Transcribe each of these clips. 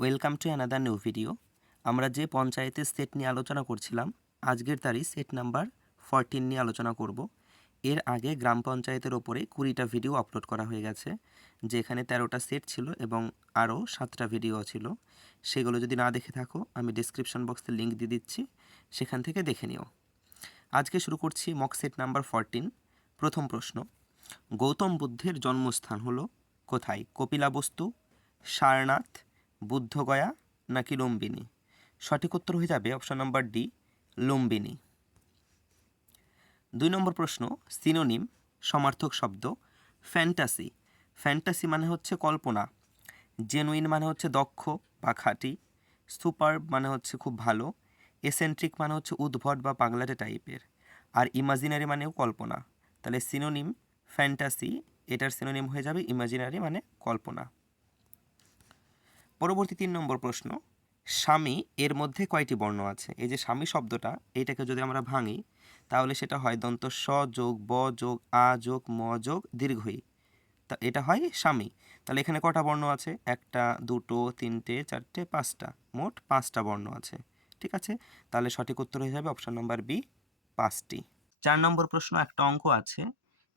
Welcome to another new video আমরা যে পঞ্চায়েতের সেট নিয়ে আলোচনা করছিলাম, আজকের তারিখ সেট নাম্বার ফরটিন নিয়ে আলোচনা করব। এর আগে গ্রাম পঞ্চায়েতের ওপরে কুড়িটা ভিডিও আপলোড করা হয়ে গেছে, যেখানে তেরোটা সেট ছিল এবং আরও সাতটা ভিডিও ছিল। সেগুলো যদি না দেখে থাকো, আমি ডিসক্রিপশন বক্সে লিঙ্ক দিয়ে দিচ্ছি, সেখান থেকে দেখে নিও। আজকে শুরু করছি মক সেট নাম্বার ফরটিন প্রথম প্রশ্ন, গৌতম বুদ্ধের জন্মস্থান হলো কোথায়? কপিলাবস্তু, সারনাথ বুদ্ধগয়া নাকি লুম্বিনী? সঠিক উত্তর হয়ে যাবে অপশন নাম্বার ডি লুম্বিনী। দুই নম্বর প্রশ্ন সিনোনিম সমার্থক শব্দ ফ্যান্টাসি ফ্যান্টাসি মানে হচ্ছে কল্পনা। জেনুইন মানে হচ্ছে দক্ষ বা খাঁটি। সুপার মানে হচ্ছে খুব ভালো। এসেন্ট্রিক মানে হচ্ছে উদ্ভট বা পাগলাটে টাইপের। আর ইমাজিনারি মানেও কল্পনা। তাহলে সিনোনিম ফ্যান্টাসি এটার সিনোনিম হয়ে যাবে ইমাজিনারি মানে কল্পনা। পরবর্তী তিন নম্বর প্রশ্ন, স্বামী এর মধ্যে কয়টি বর্ণ আছে? এই যে স্বামী শব্দটা, এইটাকে যদি আমরা ভাঙি, তাহলে সেটা হয় দন্ত স যোগ ব যোগ আ যোগ ম যোগ দীর্ঘই। তা এটা হয় স্বামী। তাহলে এখানে কটা বর্ণ আছে? একটা, দুটো, তিনটে, চারটে, পাঁচটা। মোট পাঁচটা বর্ণ আছে। ঠিক আছে? তাহলে সঠিক উত্তর যাবে অপশন নম্বর বি, পাঁচটি। চার নম্বর প্রশ্ন একটা অঙ্ক আছে।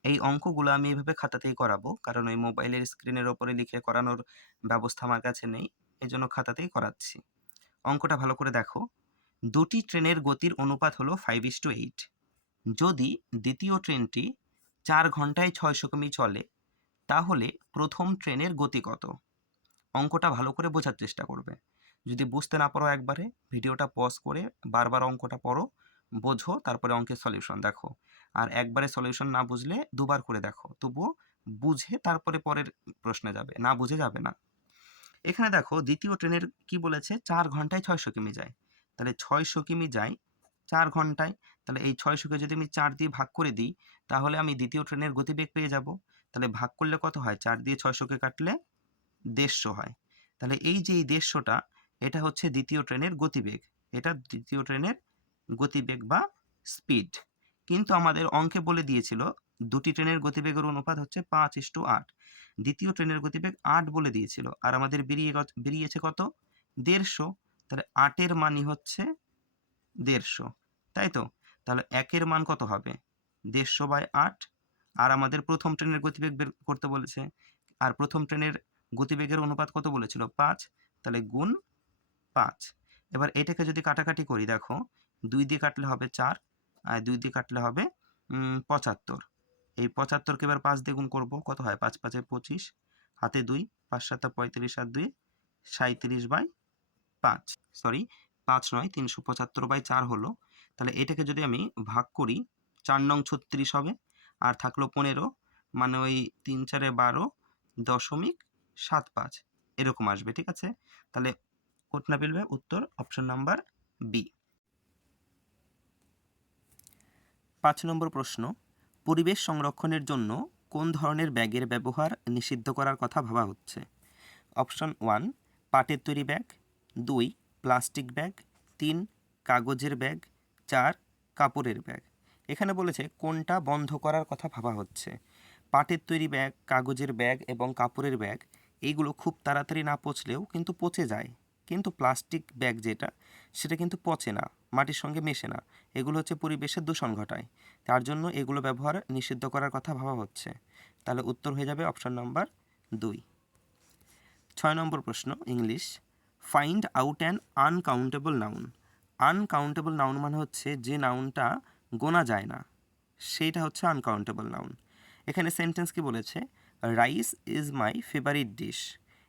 এই অঙ্কগুলো আমি এভাবে খাতাতেই করাবো, কারণ ওই মোবাইলের স্ক্রিনের ওপরে লিখে করানোর ব্যবস্থা আমার কাছে নেই। এই জন্য খাতাতেই করাচ্ছি। অঙ্কটা ভালো করে দেখো। দুটি ট্রেনের গতির অনুপাত হলো ফাইভ ইস টু এইট যদি দ্বিতীয় ট্রেনটি চার ঘন্টায় ছয়শো কিমি চলে, তাহলে প্রথম ট্রেনের গতি কত? অঙ্কটা ভালো করে বোঝার চেষ্টা করবে। যদি বুঝতে না পারো একবারে, ভিডিওটা পজ করে বারবার অঙ্কটা পড়ো, বোঝো, তারপরে অঙ্কের সলিউশন দেখো। আর একবারে সলিউশন না বুঝলে দুবার করে দেখো। তবুও বুঝে তারপরে পরের প্রশ্নে যাবে। না বুঝে যাবে না। এখানে দেখো দ্বিতীয় ট্রেনের কি বলেছে? চার ঘন্টায় ছয়শো কিমি যায়। তাহলে ছয়শো কিমি যায় চার ঘন্টায়। তাহলে এই ছয়শোকে যদি আমি চার দিয়ে ভাগ করে দিই, তাহলে আমি দ্বিতীয় ট্রেনের গতিবেগ পেয়ে যাব। তাহলে ভাগ করলে কত হয়? চার দিয়ে ছয়শোকে কাটলে দেড়শো হয়। তাহলে এই যে এই দেড়শোটা, এটা হচ্ছে দ্বিতীয় ট্রেনের গতিবেগ। এটা দ্বিতীয় ট্রেনের গতিবেগ বা স্পিড। কিন্তু আমাদের অঙ্কে বলে দিয়েছিল, দুটি ট্রেনের গতিবেগের অনুপাত হচ্ছে পাঁচ ইস্টু আট। দ্বিতীয় ট্রেনের গতিবেগ আট বলে দিয়েছিল। আর আমাদের বেরিয়ে বেরিয়েছে কত? দেড়শো। তাহলে আটের মানই হচ্ছে দেড়শো। তাই তো? তাহলে একের মান কত হবে? দেড়শো বাই আট। আর আমাদের প্রথম ট্রেনের গতিবেগ বের করতে বলেছে। আর প্রথম ট্রেনের গতিবেগের অনুপাত কত বলেছিল? পাঁচ। তাহলে গুণ পাঁচ। এবার এটাকে যদি কাটাকাটি করি, দেখো, দুই দিয়ে কাটলে হবে চার। আর দুই দিয়ে কাটলে হবে পঁচাত্তর। এই পঁচাত্তরকে এবার পাঁচ দিয়ে গুণ করব। কত হয়? পাঁচ, পাঁচে পঁচিশ। হাতে দুই, পাঁচ সাতটা পঁয়ত্রিশ আর দুই সাঁত্রিশ বাই পাঁচ। সরি পাঁচ নয়, তিনশো পঁচাত্তর বাই চার হলো। তাহলে এটাকে যদি আমি ভাগ করি, চার নং ছত্রিশ হবে। আর থাকল পনেরো মানে ওই তিন চারে বারো দশমিক সাত পাঁচ। এরকম আসবে, ঠিক আছে? তাহলে কোনটা মিলবে উত্তর অপশন নাম্বার বি। পাঁচ নম্বর প্রশ্ন পরিবেশ সংরক্ষণের জন্য কোন ধরনের ব্যাগের ব্যবহার নিষিদ্ধ করার কথা ভাবা হচ্ছে? অপশন ওয়ান, পাটের তৈরি ব্যাগ। দুই, প্লাস্টিক ব্যাগ। তিন, কাগজের ব্যাগ। চার, কাপড়ের ব্যাগ। এখানে বলেছে কোনটা বন্ধ করার কথা ভাবা হচ্ছে। পাটের তৈরি ব্যাগ, কাগজের ব্যাগ এবং কাপড়ের ব্যাগ, এইগুলো খুব তাড়াতাড়ি না পচলেও কিন্তু পচে যায়। কিন্তু প্লাস্টিক ব্যাগ যেটা, সেটা কিন্তু পচে না, মাটির সঙ্গে মেশে না। এগুলো হচ্ছে পরিবেশের দূষণ ঘটায়। তার জন্য এগুলো ব্যবহার নিষিদ্ধ করার কথা ভাবা হচ্ছে। তাহলে উত্তর হয়ে যাবে অপশন নাম্বার দুই। ছয় নম্বর প্রশ্ন, English. Find out an uncountable noun uncountable noun মানে হচ্ছে যে নাউনটা গোনা যায় না, সেইটা হচ্ছে আনকাউন্টেবল নাউন এখানে সেন্টেন্স কি বলেছে? Rice is my favourite dish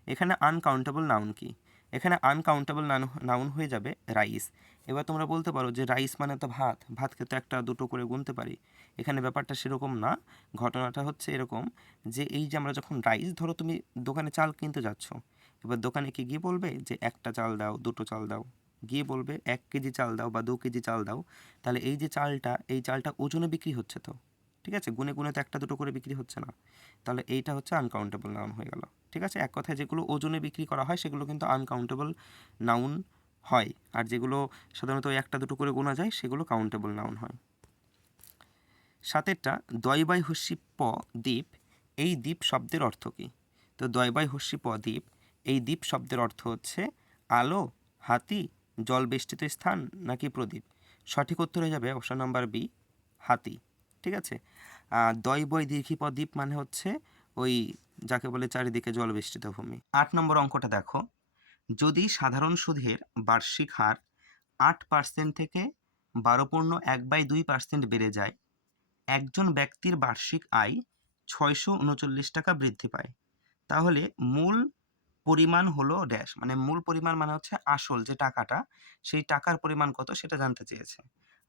এখানে আনকাউন্টেবল নাউন কি? এখানে আনকাউন্টেবল নাউন হয়ে যাবে রাইস এবার তোমরা বলতে পারো যে রাইস মানে তো ভাত, ভাতকে তো একটা দুটো করে গুনতে পারি। এখানে ব্যাপারটা সেরকম না, ঘটনাটা হচ্ছে এরকম যে এই যে আমরা যখন রাইস ধরো তুমি দোকানে চাল কিনতে যাচ্ছ, এবার দোকানে কি গিয়ে বলবে যে একটা চাল দাও, দুটো চাল দাও? গিয়ে বলবে এক কেজি চাল দাও বা দু কেজি চাল দাও, তাহলে এই যে চালটা, এই চালটা ওজনে বিক্রি হচ্ছে তো। ঠিক আছে? গুনে গুনে তো একটা দুটো করে বিক্রি হচ্ছে না। তাহলে এইটা হচ্ছে আনকাউন্টেবল নাউন হয়ে গেল। ঠিক আছে? এক কথায় যেগুলো ওজনে বিক্রি করা হয়, সেগুলো কিন্তু আনকাউন্টেবল নাউন হয়। আর যেগুলো সাধারণত একটা দুটো করে গোনা যায়, সেগুলো কাউন্টেবল নাউন হয়। সাতেরটা দয়বাই হস্যি প দ্বীপ, এই দ্বীপ শব্দের অর্থ কী? তো দয়বাই হস্যি প দ্বীপ, এই দ্বীপ শব্দের অর্থ হচ্ছে আলো, হাতি জল বেষ্টিত স্থান নাকি প্রদীপ। সঠিক উত্তর হয়ে যাবে অপশন নাম্বার বি, হাতি। ঠিক আছে? আহ, দয় বই দীর্ঘিপদ দ্বীপ মানে হচ্ছে ওই যাকে বলে চারিদিকে জল বেষ্টিত ভূমি। আট নম্বর অঙ্কটা দেখো। যদি সাধারণ সুদের বার্ষিক হার আট পার্সেন্ট থেকে বারো পূর্ণ এক বাই দুই পার্সেন্ট বেড়ে যায় একজন ব্যক্তির বার্ষিক আয় ছয়শো উনচল্লিশ টাকা বৃদ্ধি পায়। তাহলে মূল পরিমাণ হলো ড্যাশ মানে মূল পরিমাণ মানে হচ্ছে আসল যে টাকাটা সেই টাকার পরিমাণ কত সেটা জানতে চেয়েছে।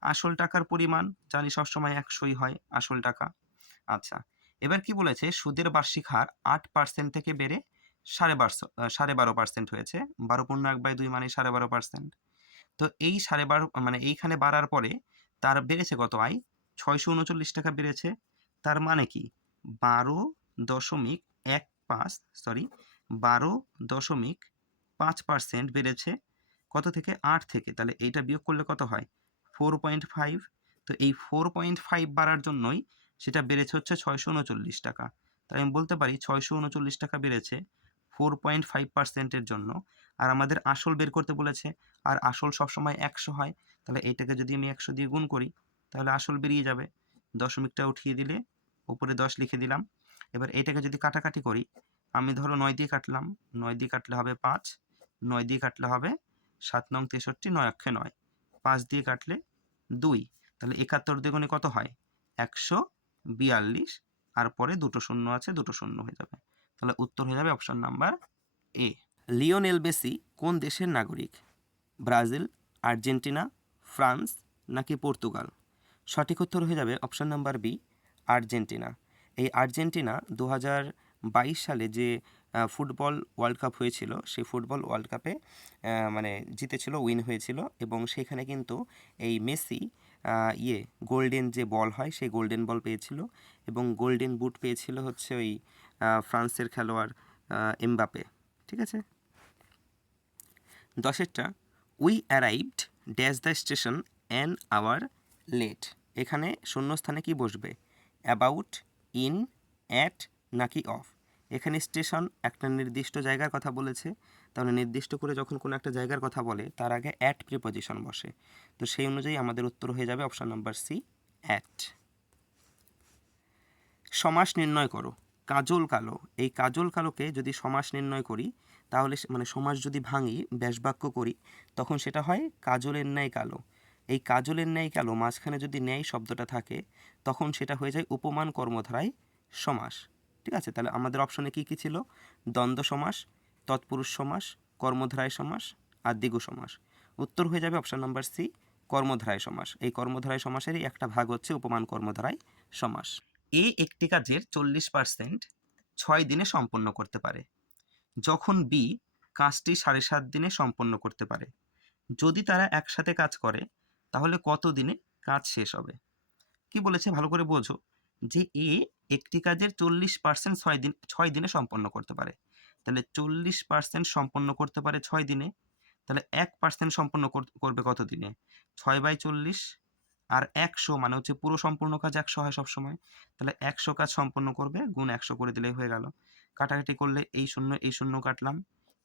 আসল টাকার পরিমাণ জানি সবসময় একশোই হয় আসল টাকা। আচ্ছা এবার কি বলেছে? সুদের বার্ষিক হার আট পার্সেন্ট থেকে বেড়ে সাড়ে আহ, সাড়ে বারো পার্সেন্ট হয়েছে। বারো পূর্ণ এক বাই দুই মানে সাড়ে বারো পার্সেন্ট তো এই সাড়ে বারো মানে এইখানে বাড়ার পরে তার বেড়েছে কত আয় ছয়শো উনচল্লিশ টাকা বেড়েছে। তার মানে কি? বারো দশমিক এক পাঁচ সরি বারো দশমিক পাঁচ পার্সেন্ট বেড়েছে। কত থেকে? আট থেকে। তাহলে এইটা বিয়োগ করলে কত হয়? Four point five. তো এই ফোর পয়েন্ট ফাইভ বাড়ার জন্যই সেটা বেড়েছে হচ্ছে ছয়শো উনচল্লিশ টাকা। তাই আমি বলতে পারি ছয়শো উনচল্লিশ টাকা বেড়েছে ফোর পয়েন্ট ফাইভ পার্সেন্টের জন্য। আর আমাদের আসল বের করতে বলেছে, আর আসল সবসময় একশো হয়, তাহলে এইটাকে যদি আমি একশো দিয়ে গুণ করি, তাহলে আসল বেরিয়ে যাবে। দশমিকটা উঠিয়ে দিলে উপরে দশ লিখে দিলাম। এবার এটাকে যদি কাটাকাটি করি, আমি ধরো নয় দিয়ে কাটলাম, নয় দিয়ে কাটলে হবে পাঁচ, নয় দিয়ে কাটলে হবে সাত নং তেষট্টি, নয় অক্ষে নয়। পাঁচ দিয়ে কাটলে দুই। তাহলে একাত্তর দ্বিগুণে কত হয়? একশো বিয়াল্লিশ। আর পরে দুটো শূন্য আছে, দুটো শূন্য হয়ে যাবে। তাহলে উত্তর হয়ে যাবে অপশন নাম্বার এ লিওনেল বেসি কোন দেশের নাগরিক? ব্রাজিল, আর্জেন্টিনা, ফ্রান্স নাকি পর্তুগাল? সঠিক উত্তর হয়ে যাবে অপশন নাম্বার বি আর্জেন্টিনা। এই আর্জেন্টিনা দু সালে যে ফুটবল ওয়ার্ল্ড কাপ হয়েছিল, সেই ফুটবল ওয়ার্ল্ড কাপে মানে জিতেছিল, উইন হয়েছিল এবং সেখানে কিন্তু এই মেসি ইয়ে গোল্ডেন যে বল হয় সেই গোল্ডেন বল পেয়েছিল এবং গোল্ডেন বুট পেয়েছিল হচ্ছে ওই ফ্রান্সের খেলোয়াড় এমবাপে ঠিক আছে? দশেরটা we arrived dash the station an hour late এখানে শূন্যস্থানে কি বসবে? অ্যাবাউট ইন অ্যাট নাকি অফ এখানে স্টেশন একটা নির্দিষ্ট জায়গার কথা বলেছে। তাহলে নির্দিষ্ট করে যখন কোনো একটা জায়গার কথা বলে, তার আগে অ্যাট প্রিপোজিশন বসে। তো সেই অনুযায়ী আমাদের উত্তর হয়ে যাবে অপশান নাম্বার সি অ্যাট সমাস নির্ণয় করো। কাজল কালো। এই কাজল কালোকে যদি সমাস নির্ণয় করি, তাহলে মানে সমাস যদি ভাঙি, ব্যাসবাক্য করি, তখন সেটা হয় কাজলের ন্যায় কালো। এই কাজলের ন্যায় কালো মাঝখানে যদি ন্যায় শব্দটা থাকে, তখন সেটা হয়ে যায় উপমান কর্মধারায় সমাস। ঠিক আছে? তাহলে আমাদের অপশনে কি কি ছিল? দ্বন্দ্ব সমাস, তৎপুরুষ সমাস, কর্মধারায় সমাস আর দ্বিগু সমাস। উত্তর হয়ে যাবে অপশন নাম্বার সি কর্মধারায় সমাস। এই কর্মধারায় সমাসেরই একটা ভাগ হচ্ছে উপমান কর্মধারায় সমাস। এ একটি কাজের চল্লিশ পার্সেন্ট ছয় দিনে সম্পন্ন করতে পারে। যখন বি কাজটি সাড়ে সাত দিনে সম্পন্ন করতে পারে। যদি তারা একসাথে কাজ করে, তাহলে কত দিনে কাজ শেষ হবে? কি বলেছে? ভালো করে বোঝো। যে এ একটি কাজের চল্লিশ পার্সেন্ট ছয় দিন, ছয় দিনে সম্পন্ন করতে পারে। তাহলে চল্লিশ পার্সেন্ট সম্পন্ন করতে পারে ছয় দিনে, তাহলে এক পার্সেন্ট সম্পন্ন কর- করবে কত দিনে? ছয় বাই চল্লিশ আর একশো মানে হচ্ছে পুরো সম্পূর্ণ কাজ একশো হয় সবসময়। তাহলে একশো কাজ সম্পন্ন করবে, গুণ একশো করে দিলেই হয়ে গেল। কাটাকাটি করলে এই শূন্য এই শূন্য কাটলাম।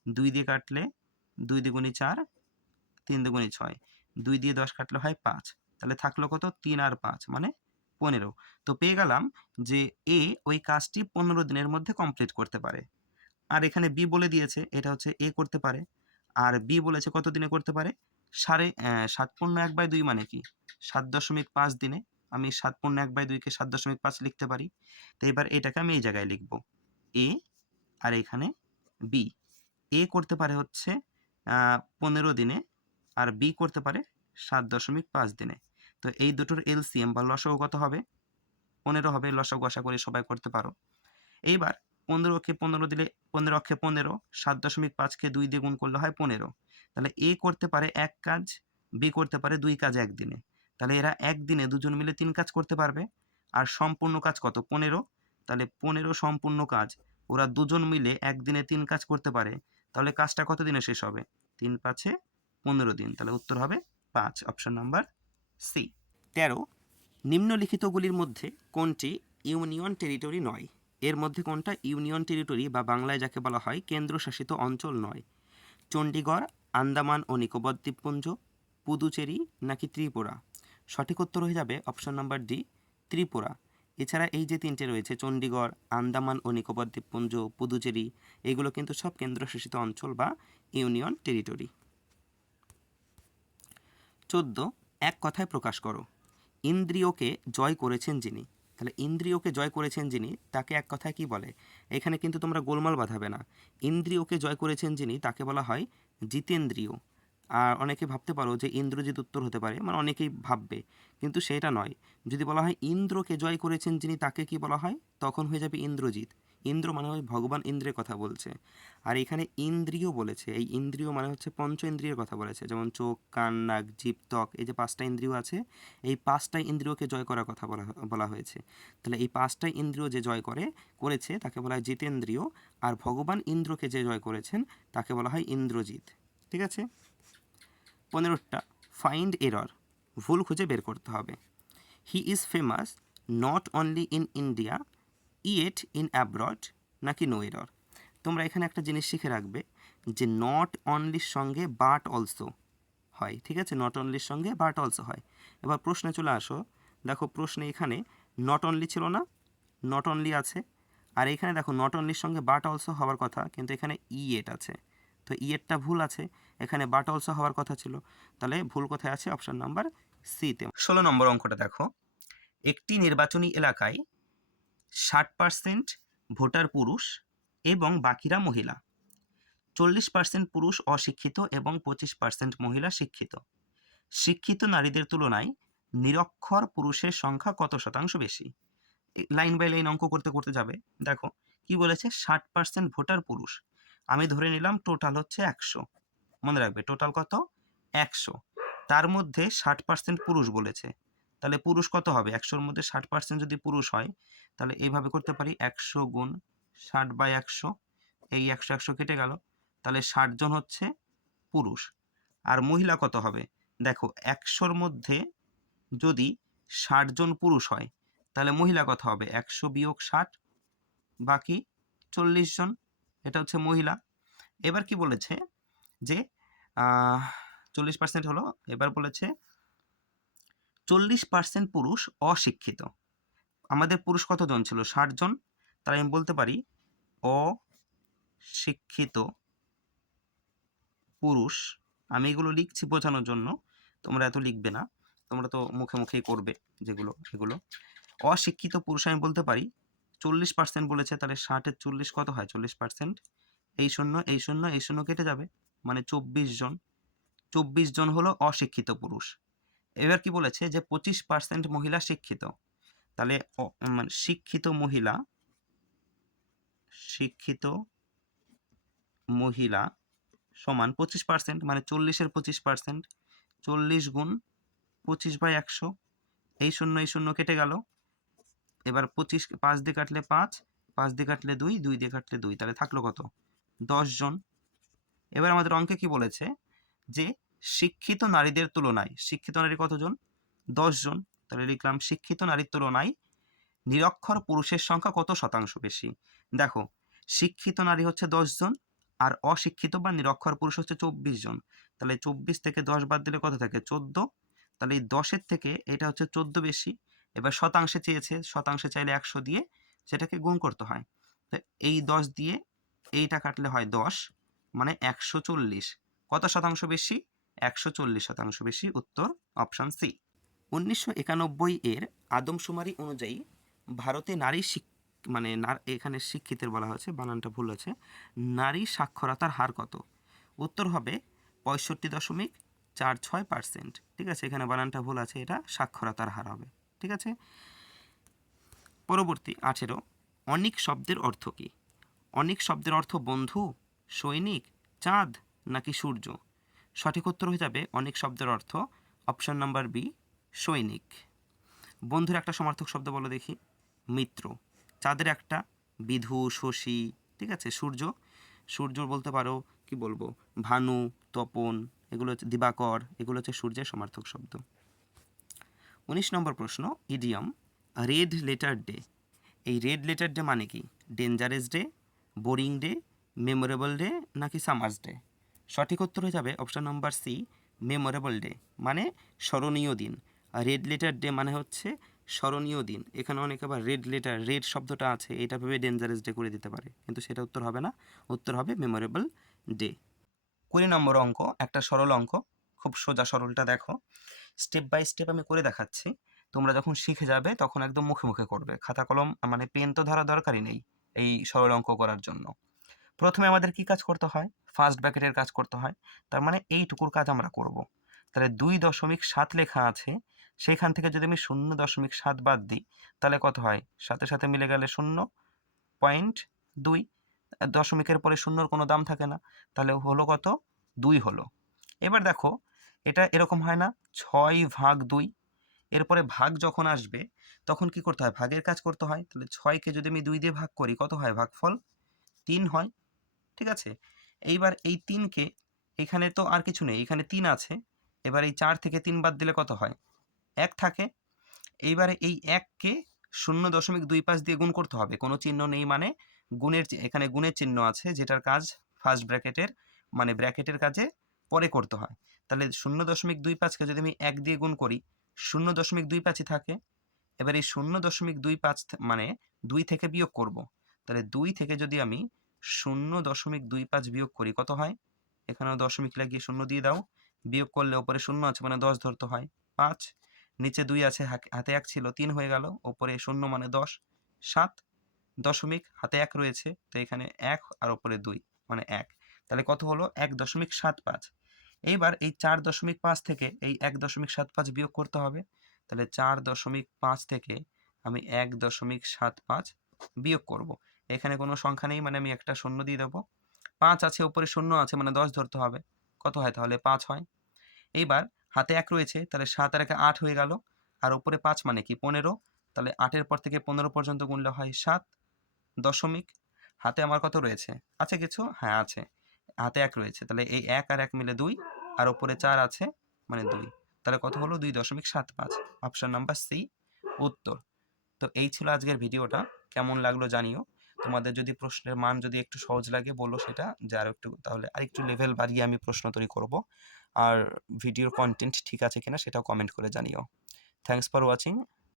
দুই দিয়ে কাটলে দুই দ্বিগুণি চার, তিন দুগুণি ছয়। দুই দিয়ে দশ কাটলে হয় পাঁচ। তাহলে থাকল কত? তিন আর পাঁচ মানে পনেরো। তো পেয়ে গেলাম যে এ ওই কাজটি পনেরো দিনের মধ্যে কমপ্লিট করতে পারে। আর এখানে বি বলে দিয়েছে, এটা হচ্ছে এ করতে পারে। আর বি বলেছে কত দিনে করতে পারে? সাড়ে সাত পূর্ণ এক বাই দুই মানে কি? সাত দশমিক পাঁচ দিনে আমি সাত পূর্ণ এক বাই দুইকে সাত দশমিক পাঁচ লিখতে পারি। তো এবার এটাকে আমি এই জায়গায় লিখব। এ আর এখানে বি এ করতে পারে হচ্ছে পনেরো দিনে আর বি করতে পারে সাত দশমিক পাঁচ দিনে। তো এই দুটোর এলসিএম বা লসাগু কত হবে? পনেরো হবে, লসাগু আশা করি সবাই করতে পারো। এইবার পনেরো অক্ষে পনেরো দিলে পনেরো অক্ষে পনেরো, সাত দশমিক পাঁচকে দুই দিয়ে গুণ করলে হয় পনেরো। তাহলে এ করতে পারে এক কাজ বি করতে পারে দুই কাজ একদিনে। তাহলে এরা একদিনে দুজন মিলে তিন কাজ করতে পারবে। আর সম্পূর্ণ কাজ কত? পনেরো। তাহলে পনেরো সম্পূর্ণ কাজ, ওরা দুজন মিলে একদিনে তিন কাজ করতে পারে। তাহলে কাজটা কত দিনে শেষ হবে? তিন পাঁচে পনেরো দিন। তাহলে উত্তর হবে পাঁচ অপশন নাম্বার সি। তেরো, নিম্নলিখিতগুলির মধ্যে কোনটি ইউনিয়ন টেরিটরি নয়? এর মধ্যে কোনটা ইউনিয়ন টেরিটরি বা বাংলায় যাকে বলা হয় কেন্দ্রশাসিত অঞ্চল নয়? চণ্ডীগড়, আন্দামান ও নিকোবর দ্বীপপুঞ্জ, পুদুচেরি নাকি ত্রিপুরা? সঠিক উত্তর হয়ে যাবে অপশন নাম্বার ডি, ত্রিপুরা। এছাড়া এই যে তিনটে রয়েছে, চণ্ডীগড়, আন্দামান ও নিকোবর দ্বীপপুঞ্জ, পুদুচেরি, এগুলো কিন্তু সব কেন্দ্রশাসিত অঞ্চল বা ইউনিয়ন টেরিটরি। চোদ্দ এক কথায় প্রকাশ করো। ইন্দ্রিয়কে জয় করেছেন যিনি। তাহলে ইন্দ্রিয়কে জয় করেছেন যিনি, তাকে এক কথায় কি বলে? এখানে কিন্তু তোমরা গোলমাল বাঁধাবে না। ইন্দ্রিয়কে জয় করেছেন যিনি, তাকে বলা হয় জিতেন্দ্রিয়। আর অনেকে ভাবতে পারো যে ইন্দ্রজিৎ উত্তর হতে পারে মানে অনেকেই ভাববে। কিন্তু সেটা নয়। যদি বলা হয় ইন্দ্রকে জয় করেছেন যিনি, তাকে কি বলা হয়? তখন হয়ে যাবে ইন্দ্রজিৎ। ইন্দ্র মানে হয় ভগবান ইন্দ্রের কথা বলছে। আর এখানে ইন্দ্রিয় বলেছে, এই ইন্দ্রিয় মানে হচ্ছে পঞ্চ ইন্দ্রিয়ের কথা বলেছে, যেমন চোখ, কান, নাক, জিভ, ত্বক, এই যে পাঁচটা ইন্দ্রিয় আছে, এই পাঁচটা ইন্দ্রিয়কে জয় করার কথা বলা বলা হয়েছে। তাহলে এই পাঁচটা ইন্দ্রিয় যে জয় করে, করেছে, তাকে বলা হয় জিতেন্দ্রিয়, আর ভগবান ইন্দ্রকে যে জয় করেছেন, তাকে বলা হয় ইন্দ্রজিৎ। ঠিক আছে? পনেরোটা ফাইন্ড এরর ভুল খুঁজে বের করতে হবে। He is famous not only in India yet in abroad নাকি নো এরর তোমরা এখানে একটা জিনিস শিখে রাখবে যে নট অনলির সঙ্গে বাট অলসো হয়, ঠিক আছে? নট অনলির সঙ্গে বাট অলসো হয়। এবার প্রশ্নে চলে আসো। দেখো প্রশ্নে এখানে নট অনলি ছিল না নট অনলি আছে, আর এখানে দেখো নট অনলির সঙ্গে বাট অলসো হওয়ার কথা, কিন্তু এখানে ইয়েট আছে। তো ইয়েটটা ভুল আছে, এখানে বাট অলসো হওয়ার কথা ছিল। তাহলে ভুল কোথায় আছে? অপশান নাম্বার সিতে ষোলো নম্বর অঙ্কটা দেখো। একটি নির্বাচনী এলাকায় ষাট পার্সেন্ট ভোটার পুরুষ এবং বাকিরা মহিলা। চল্লিশ পার্সেন্ট পুরুষ অশিক্ষিত এবং পঁচিশ পার্সেন্ট মহিলা শিক্ষিত। শিক্ষিত নারীদের তুলনায় নিরক্ষর পুরুষের সংখ্যা কত শতাংশ বেশি? লাইন বাই লাইন অঙ্ক করতে করতে যাবে। দেখো, কি বলেছে? ষাট পার্সেন্ট ভোটার পুরুষ। আমি ধরে নিলাম টোটাল হচ্ছে একশো। মনে রাখবে টোটাল কত? একশো। তার মধ্যে ষাট পার্সেন্ট পুরুষ বলেছে। তাহলে পুরুষ কত হবে? একশোর মধ্যে ষাট পার্সেন্ট যদি পুরুষ হয়, তাহলে এইভাবে করতে পারি একশো গুণ ষাট বাই একশো, এই একশো একশো কেটে গেল, তাহলে ষাট জন হচ্ছে পুরুষ। আর মহিলা কত হবে? দেখো, একশোর মধ্যে যদি ষাট জন পুরুষ হয়, তাহলে মহিলা কত হবে? একশো বিয়োগ ষাট, বাকি চল্লিশ জন, এটা হচ্ছে মহিলা। এবার কি বলেছে? যে চল্লিশ পার্সেন্ট হলো, এবার বলেছে চল্লিশ পার্সেন্ট পুরুষ অশিক্ষিত। আমাদের পুরুষ কতজন ছিল? ষাট জন তাই আমি বলতে পারি, অশিক্ষিত পুরুষ, আমি এগুলো লিখছি বোঝানোর জন্য, তোমরা এত লিখবে না, তোমরা তো মুখে মুখেই করবে যেগুলো এগুলো অশিক্ষিত পুরুষ আমি বলতে পারি, চল্লিশ পার্সেন্ট বলেছে, তাহলে ষাটের চল্লিশ কত হয়? চল্লিশ পার্সেন্ট এই শূন্য এই শূন্য এই শূন্য কেটে যাবে। মানে চব্বিশ জন। চব্বিশ জন হলো অশিক্ষিত পুরুষ। এবার কি বলেছে যে পঁচিশ পার্সেন্ট মহিলা শিক্ষিত। তাহলে মানে শিক্ষিত মহিলা শিক্ষিত মহিলা সমান পঁচিশ পার্সেন্ট মানে চল্লিশের পঁচিশ পার্সেন্ট চল্লিশ গুণ পঁচিশ বাই একশো, এই শূন্য এই শূন্য কেটে গেল। এবার পঁচিশ, পাঁচ দিয়ে কাটলে পাঁচ পাঁচ দিয়ে কাটলে দুই দুই দিয়ে কাটলে দুই, তাহলে থাকল কত? দশ জন। এবার আমাদের অঙ্কে কি বলেছে যে শিক্ষিত নারীদের তুলনায়, শিক্ষিত নারী কতজন? জন। তাহলে লিখলাম শিক্ষিত নারীর তুলনায় নিরক্ষর পুরুষের সংখ্যা কত শতাংশ বেশি? দেখো, শিক্ষিত নারী হচ্ছে জন আর অশিক্ষিত বা নিরক্ষর পুরুষ হচ্ছে চব্বিশ জন। তাহলে চব্বিশ থেকে দশ বাদ দিলে কত থাকে? চোদ্দ। তাহলে এই দশের থেকে এটা হচ্ছে চোদ্দ বেশি। এবার শতাংশে চেয়েছে, শতাংশে চাইলে একশো দিয়ে সেটাকে গুণ করতে হয়। তো এই দশ দিয়ে এইটা কাটলে হয় দশ মানে একশো চল্লিশ। কত শতাংশ বেশি? একশো চল্লিশ শতাংশ বেশি উত্তর অপশান সি। উনিশশো একানব্বই এর আদমশুমারি অনুযায়ী ভারতে নারী মানে এখানে শিক্ষিতের বলা হয়েছে বানানটা ভুল আছে, নারী সাক্ষরতার হার কত? উত্তর হবে পঁয়ষট্টি দশমিক চার ছয় পার্সেন্ট ঠিক আছে, এখানে বানানটা ভুল আছে, এটা সাক্ষরতার হার হবে। ঠিক আছে? পরবর্তী, আঠেরো। অনেক শব্দের অর্থ কী? অনেক শব্দের অর্থ বন্ধু, সৈনিক, চাঁদ, নাকি সূর্য? সঠিক উত্তর হয়ে যাবে অনেক শব্দের অর্থ। অপশন নাম্বার বি সৈনিক। বন্ধুর একটা সমার্থক শব্দ বলো দেখি। মিত্র। চাঁদের একটা বিধু, শশী, ঠিক আছে, সূর্য। সূর্য বলতে পারো, কি বলব, ভানু, তপন, এগুলো হচ্ছে দিবাকর, এগুলো হচ্ছে সূর্যের সমার্থক শব্দ। উনিশ নম্বর প্রশ্ন ইডিয়াম রেড লেটার ডে এই রেড লেটার ডে মানে কি? Dangerous day boring day memorable day নাকি সামার্স ডে সঠিক উত্তর হয়ে যাবে option number C memorable day মানে স্মরণীয় দিন। রেড লেটার ডে মানে হচ্ছে স্মরণীয় দিন। এখানে অনেক আবার রেড লেটার রেড শব্দটা আছে, এটা ভেবে ডেঞ্জারাস ডে করে দিতে পারে। কিন্তু সেটা উত্তর হবে না, উত্তর হবে মেমোরেবল ডে কুড়ি নম্বর অঙ্ক, একটা সরল অঙ্ক, খুব সোজা সরলটা দেখো। স্টেপ বাই স্টেপ আমি করে দেখাচ্ছি, তোমরা যখন শিখে যাবে তখন একদম মুখে মুখে করবে। খাতা কলম মানে পেন তো ধরা দরকারই নেই এই সরল অঙ্ক করার জন্য। প্রথমে আমাদের কি কাজ করতে হয়? ফার্স্ট ব্র্যাকেটের কাজ করতে হয়। তার মানে এইটুকুর কাজ আমরা করব। তাহলে দুই দশমিক সাত লেখা আছে। সেইখান থেকে যদি আমি শূন্য দশমিক সাত বাদ দিই, তাহলে কত হয়? সাথে সাথে মিলে গেলে শূন্য পয়েন্ট দুই। দশমিকের পরে শূন্যর কোনো দাম থাকে না। তাহলে হলো কত? দুই হলো। এবার দেখো, এটা এরকম হয় না, ছয় ভাগ দুই। এরপরে ভাগ যখন আসবে, তখন কি করতে হয়? ভাগের কাজ করতে হয়। তাহলে ছয়কে যদি আমি দুই দিয়ে ভাগ করি, কত হয়? ভাগফল তিন হয়। ঠিক আছে? এইবার এই তিনকে এখানে তো আর কিছু নেই, এখানে তিন আছে। এবার এই চার থেকে তিন বাদ দিলে কত হয়? এক থাকে। এইবারে এই এককে শূন্য দশমিক দুই পাঁচ দিয়ে গুণ করতে হবে। কোনো চিহ্ন নেই মানে গুণের এখানে গুণের চিহ্ন আছে, যেটার কাজ ফার্স্ট ব্র্যাকেটের মানে ব্র্যাকেটের কাজে পরে করতে হয়। তাহলে শূন্য দশমিক দুই পাঁচকে যদি আমি এক দিয়ে গুণ করি, শূন্য দশমিক দুই পাঁচই থাকে। এবার এই শূন্য দশমিক দুই পাঁচ মানে দুই থেকে বিয়োগ করব। তাহলে দুই থেকে যদি আমি শূন্য দশমিক দুই পাঁচ বিয়োগ করি, কত হয়? এখানেও দশমিক লাগিয়ে শূন্য দিয়ে দাও। বিয়োগ করলে ওপরে শূন্য আছে মানে দশ ধরতে হয়, পাঁচ। নিচে দুই আছে হাতে এক ছিল, তিন হয়ে গেল, ওপরে শূন্য মানে দশ, সাত দশমিক, হাতে এক রয়েছে, তো এখানে এক আর ওপরে দুই মানে এক। তাহলে কত হলো? এক দশমিক সাত পাঁচ। এইবার এই চার দশমিক পাঁচ থেকে এই এক দশমিক সাত পাঁচ বিয়োগ করতে হবে। তাহলে চার দশমিক পাঁচ থেকে আমি এক দশমিক সাত পাঁচ বিয়োগ করব। এখানে কোনো সংখ্যা নেই মানে আমি একটা শূন্য দিয়ে দেবো। পাঁচ আছে, ওপরে শূন্য আছে মানে দশ ধরতে হবে। কত হয় তাহলে? পাঁচ হয়। এইবার হাতে এক রয়েছে, তাহলে সাত আর একে আট হয়ে গেল। আর ওপরে পাঁচ মানে কি? পনেরো। তাহলে আটের পর থেকে পনেরো পর্যন্ত গুনলে হয় সাত দশমিক। হাতে আমার কত রয়েছে? আছে কিছু? হ্যাঁ আছে। হাতে এক রয়েছে, তাহলে এই এক আর এক মিলে দুই। আর ওপরে চার আছে মানে দুই। তাহলে কত হলো? দুই দশমিক সাত পাঁচ। অপশন নাম্বার সি, উত্তর। তো এই ছিল আজকের ভিডিওটা। কেমন লাগল জানিও। তোমাদের যদি প্রশ্নের মান যদি একটু সহজ লাগে, বলো সেটা। যে আর একটু, তাহলে আরেকটু লেভেল বাড়িয়ে আমি প্রশ্ন তৈরি করব। আর ভিডিওর কন্টেন্ট ঠিক আছে কিনা সেটাও কমেন্ট করে জানিও। Thanks for watching